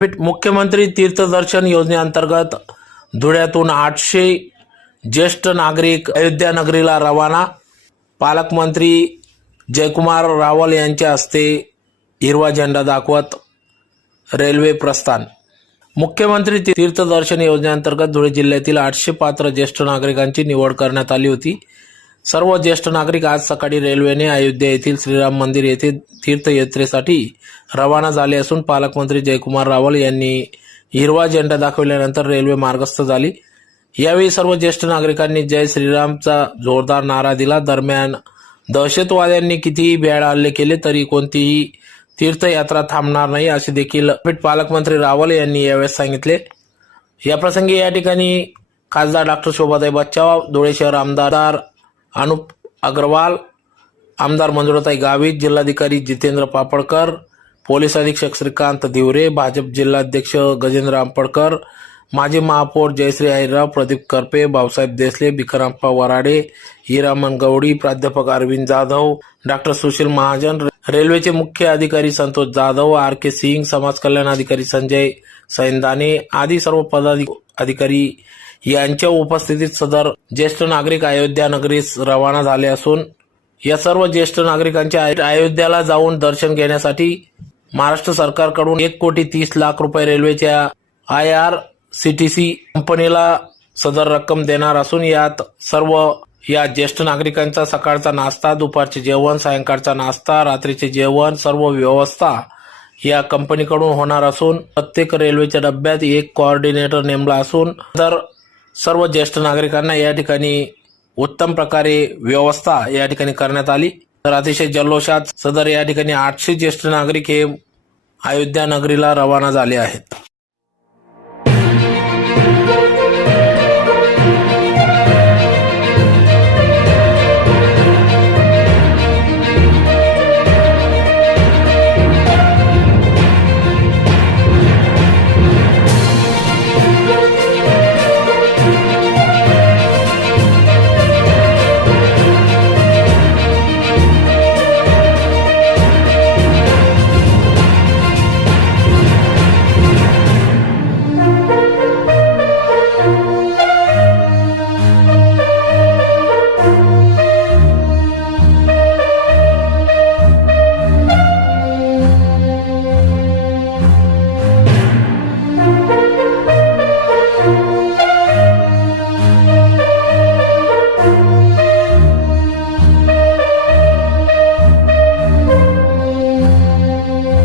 मुख्यमंत्री तीर्थदर्शन योजनेअंतर्गत धुळ्यातून 800 ज्येष्ठ नागरिक अयोध्या नगरीला रवाना। पालकमंत्री जयकुमार रावल यांच्या हस्ते हिरवा झेंडा दाखवत रेल्वे प्रस्थान। मुख्यमंत्री तीर्थदर्शन योजनेअंतर्गत धुळे जिल्ह्यातील 800 पात्र ज्येष्ठ नागरिकांची निवड करण्यात आली होती। सर्व ज्येष्ठ नागरिक आज सकाळी रेल्वेने अयोध्या येथील श्रीराम मंदिर येथे तीर्थयात्रेसाठी रवाना झाले असून पालकमंत्री जयकुमार रावल यांनी हिरवा झेंडा दाखविल्यानंतर रेल्वे मार्गस्थ झाली। यावेळी सर्व ज्येष्ठ नागरिकांनी जय श्रीरामचा जोरदार नारा दिला। दरम्यान दहशतवाद्यांनी कितीही भ्याड हल्ले केले तरी कोणतीही तीर्थयात्रा थांबणार नाही असे देखील पालकमंत्री रावल यांनी यावेळेस सांगितले। या प्रसंगी या ठिकाणी खासदार डॉक्टर शोभाताई बच्चाव, धुळे शहर आमदार अनुप अग्रवाल, आमदार मंजुळाताई गावित, जिल्हाधिकारी जितेंद्र पापळकर, पोलीस अधीक्षक श्रीकांत धिवरे, भाजप जिल्हाध्यक्ष गजेंद्र आंबडकर, माजी महापौर जयश्री अहिरराव, प्रदीप करपे, भाऊसाहेब देसले, भिकाराप्पा वराडे, हिरामन गवडी, प्राध्यापक अरविंद जाधव, डॉक्टर सुशील महाजन, रेल्वेचे मुख्य अधिकारी संतोष जाधव, आर.के. सिंग, समाज कल्याण अधिकारी संजय सैंदाने आदी सर्व पदाधिकारी यांच्या उपस्थितीत सदर ज्येष्ठ नागरिक अयोध्या नगरीस रवाना झाले असून या सर्व ज्येष्ठ नागरिकांच्या अयोध्याला जाऊन दर्शन घेण्यासाठी महाराष्ट्र सरकारकडून 1,30,00,000 रुपये रेल्वेच्या IRCTC कंपनीला सदर रक्कम देणार असून यात सर्व या ज्येष्ठ नागरिकांचा सकाळचा नाश्ता, दुपारचे जेवण, सायंकाळचा नाश्ता, रात्रीचे जेवण सर्व व्यवस्था या कंपनीकडून होणार असून प्रत्येक रेल्वेच्या डब्यात एक कोऑर्डिनेटर नेमला असून तर सर्व ज्येष्ठ नागरिकांना या ठिकाणी उत्तम प्रकारे व्यवस्था या ठिकाणी करण्यात आली। तर अतिशय जल्लोषात सदर या ठिकाणी 800 ज्येष्ठ नागरिक हे अयोध्या नगरीला रवाना झाले आहेत।